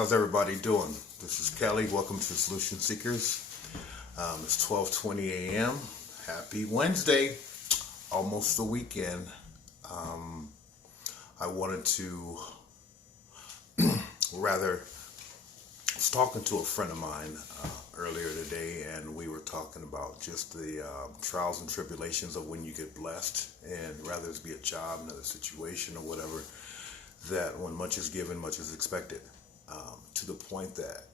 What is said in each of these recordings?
How's everybody doing? This is Kelly. Welcome to Solution Seekers. It's 12:20 a.m. Happy Wednesday. Almost the weekend. I wanted to rather, I was talking to a friend of mine earlier today, and we were talking about just the trials and tribulations of when you get blessed, and rather it be a job, another situation, or whatever, that when much is given, much is expected. To the point that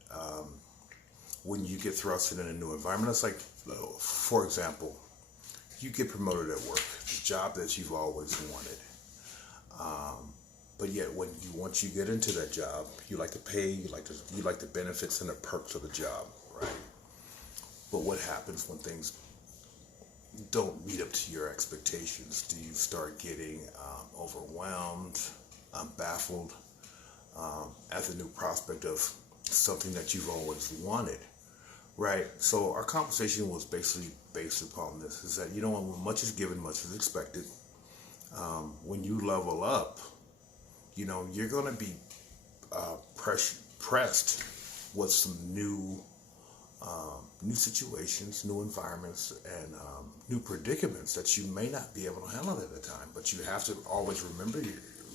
when you get thrusted in a new environment, it's like, for example, you get promoted at work, the job that you've always wanted. But yet, once you get into that job, you like the pay, you like the benefits and the perks of the job, right? But what happens when things don't meet up to your expectations? Do you start getting overwhelmed, baffled at the new prospect of something that you've always wanted, right? So our conversation was basically based upon this: is that when much is given, much is expected. When you level up, you're going to be pressed with some new situations, new environments, and new predicaments that you may not be able to handle at the time. But you have to always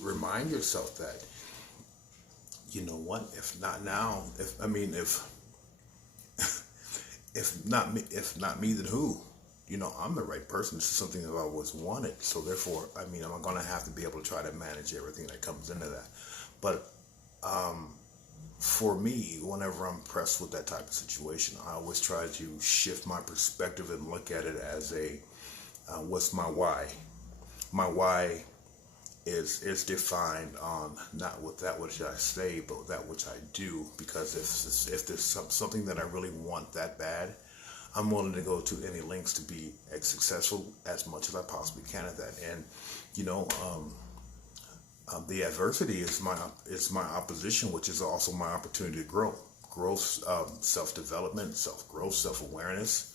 remind yourself that, you know what? If not now, if not me, then who? I'm the right person. This is something that I've always wanted. So therefore, I'm going to have to be able to try to manage everything that comes into that. But for me, whenever I'm pressed with that type of situation, I always try to shift my perspective and look at it as what's my why? My why is defined on not with that which I say, but that which I do. Because if there's something that I really want that bad, I'm willing to go to any lengths to be as successful as much as I possibly can at that. And the adversity is my opposition, which is also my opportunity to grow. Growth, self-development, self-growth, self-awareness.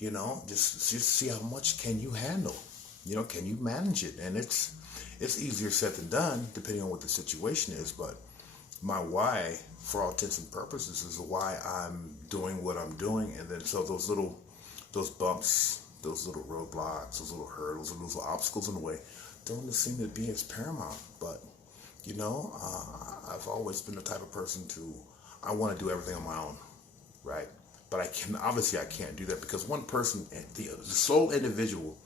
Just see how much can you handle. Can you manage it? And it's easier said than done, depending on what the situation is. But my why, for all intents and purposes, is why I'm doing what I'm doing. And then so those bumps, those little roadblocks, those little hurdles, and those little obstacles in the way don't seem to be as paramount. But I've always been the type of person I want to do everything on my own, right? But I can't do that, because one person, the sole individual,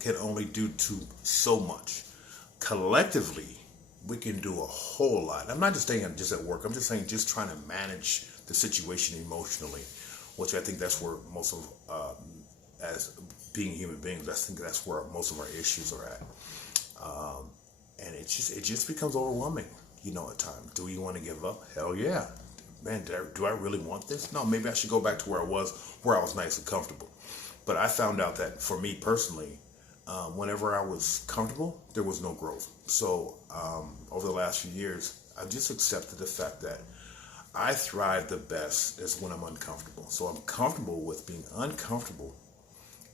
can only do so much. Collectively, we can do a whole lot. I'm not just saying just at work. I'm just saying just trying to manage the situation emotionally, which I think that's where most of, as being human beings, I think that's where most of our issues are at. And it just becomes overwhelming, at times. Do you want to give up? Hell yeah. Man, do I really want this? No, maybe I should go back to where I was nice and comfortable. But I found out that for me personally, whenever I was comfortable, there was no growth. So over the last few years, I've just accepted the fact that I thrive the best is when I'm uncomfortable. So I'm comfortable with being uncomfortable,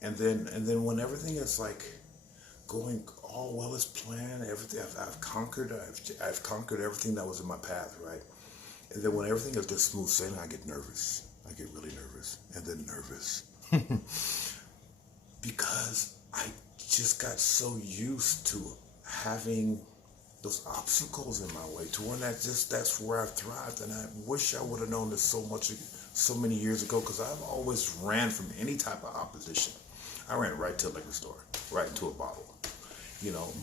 and then when everything is like going all well as planned, everything I've conquered everything that was in my path, right? And then when everything is just smooth sailing, I get nervous. I get really nervous, and then nervous because I just got so used to having those obstacles in my way to when that's where I thrived. And I wish I would have known this so many years ago, because I've always ran from any type of opposition. I ran right to a liquor store, right into a bottle,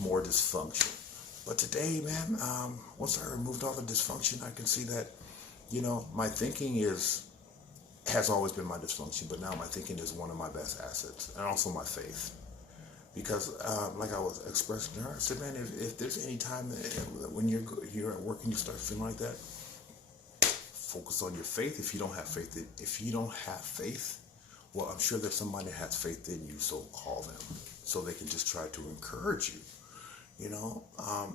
more dysfunction. But today, man, once I removed all the dysfunction, I can see that, my thinking has always been my dysfunction, but now my thinking is one of my best assets, and also my faith. Because, like I was expressing to her, I said, man, if there's any time that when you're at work and you start feeling like that, focus on your faith. If you don't have faith, well, I'm sure there's somebody that has faith in you, so call them, so they can just try to encourage you.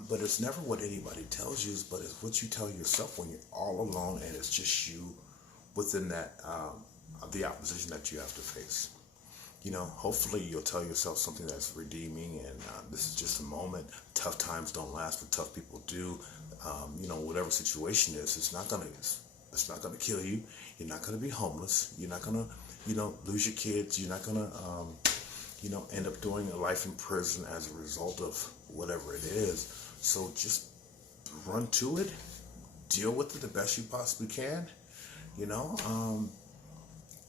But it's never what anybody tells you, but it's what you tell yourself when you're all alone and it's just you within that the opposition that you have to face. Hopefully you'll tell yourself something that's redeeming, and this is just a moment. Tough times don't last, but tough people do. Whatever situation is, it's not gonna kill you. You're not gonna be homeless. You're not gonna, lose your kids. You're not gonna, end up doing a life in prison as a result of whatever it is. So just run to it, deal with it the best you possibly can, you know,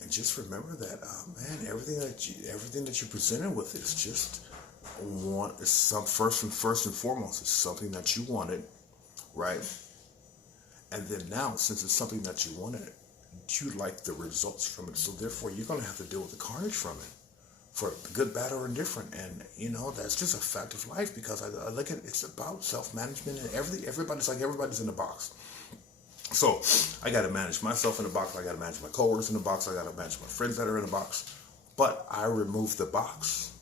and just remember that, man, everything that you're presented with is just first and foremost, it's something that you wanted, right? And then now, since it's something that you wanted, you like the results from it. So therefore, you're going to have to deal with the carnage from it, for good, bad, or indifferent. And, that's just a fact of life, because I look at it's about self-management, and everybody's in a box. So I got to manage myself in a box. I got to manage my coworkers in a box. I got to manage my friends that are in a box. But I remove the box,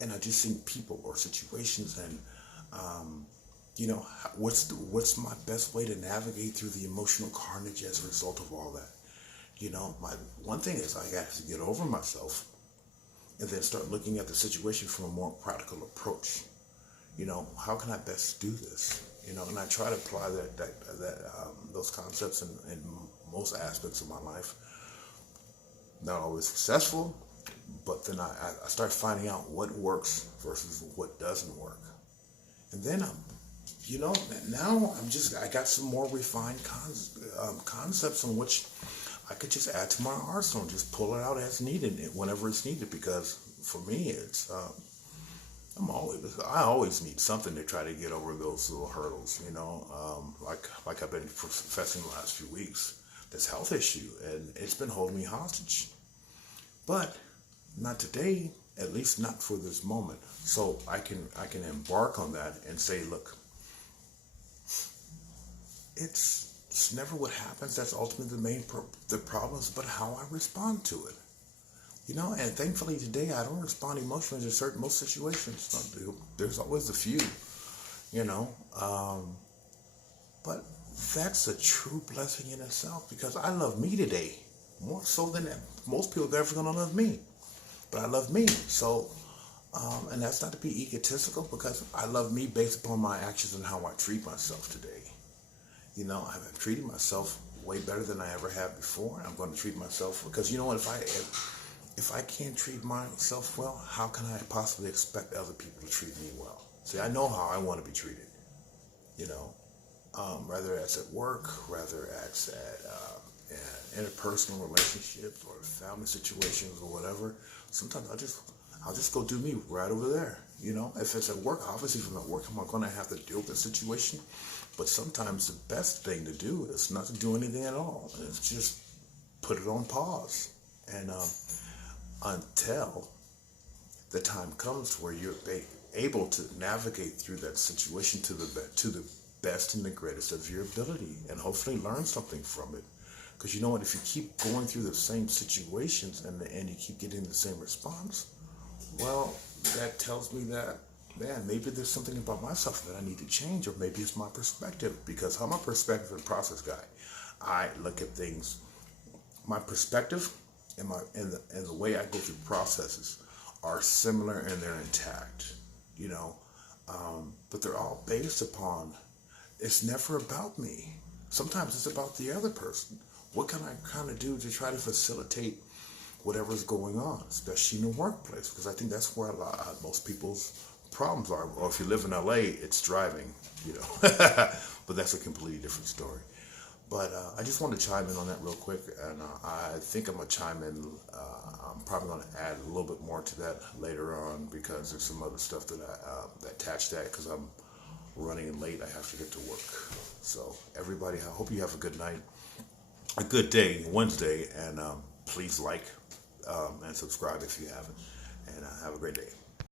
and I just see people or situations, and what's my best way to navigate through the emotional carnage as a result of all that. My one thing is I got to get over myself, and then start looking at the situation from a more practical approach. How can I best do this? And I try to apply those concepts in most aspects of my life. Not always successful, but then I start finding out what works versus what doesn't work. And then now I got some more refined concepts on which I could just add to my arsenal, just pull it out as needed, whenever it's needed. Because for me, it's I always need something to try to get over those little hurdles. Like I've been professing the last few weeks, this health issue, and it's been holding me hostage. But not today, at least not for this moment. So I can embark on that and say, look, it's never what happens that's ultimately the problems, but how I respond to it. And thankfully today I don't respond emotionally to most situations. There's always a few, but that's a true blessing in itself, because I love me today more so than most people are ever going to love me. But I love me. So, and that's not to be egotistical, because I love me based upon my actions and how I treat myself today. I've treated myself way better than I ever have before. I'm going to treat myself, because if I can't treat myself well, how can I possibly expect other people to treat me well? See, I know how I want to be treated. Whether that's at work, whether that's at interpersonal relationships or family situations or whatever. Sometimes I'll just go do me right over there. If it's at work, obviously from at work, I'm going to have to deal with the situation. But sometimes the best thing to do is not to do anything at all. It's just put it on pause. And until the time comes where you're able to navigate through that situation to the best and the greatest of your ability, and hopefully learn something from it. Because you know what, if you keep going through the same situations and you keep getting the same response, well, that tells me that, man, maybe there's something about myself that I need to change, or maybe it's my perspective, because I'm a perspective and process guy. I look at things, my perspective and the way I go through processes are similar, and they're intact, but they're all based upon, it's never about me. Sometimes it's about the other person. What can I kind of do to try to facilitate whatever's going on, especially in the workplace? Because I think that's where most people's problems are. Or if you live in LA, it's driving, but that's a completely different story. But I just want to chime in on that real quick, and I think I'm going to chime in. I'm probably going to add a little bit more to that later on, because there's some other stuff that attached to that, because I'm running late. I have to get to work. So everybody, I hope you have a good night, a good day, Wednesday, and please like and subscribe if you haven't, and have a great day.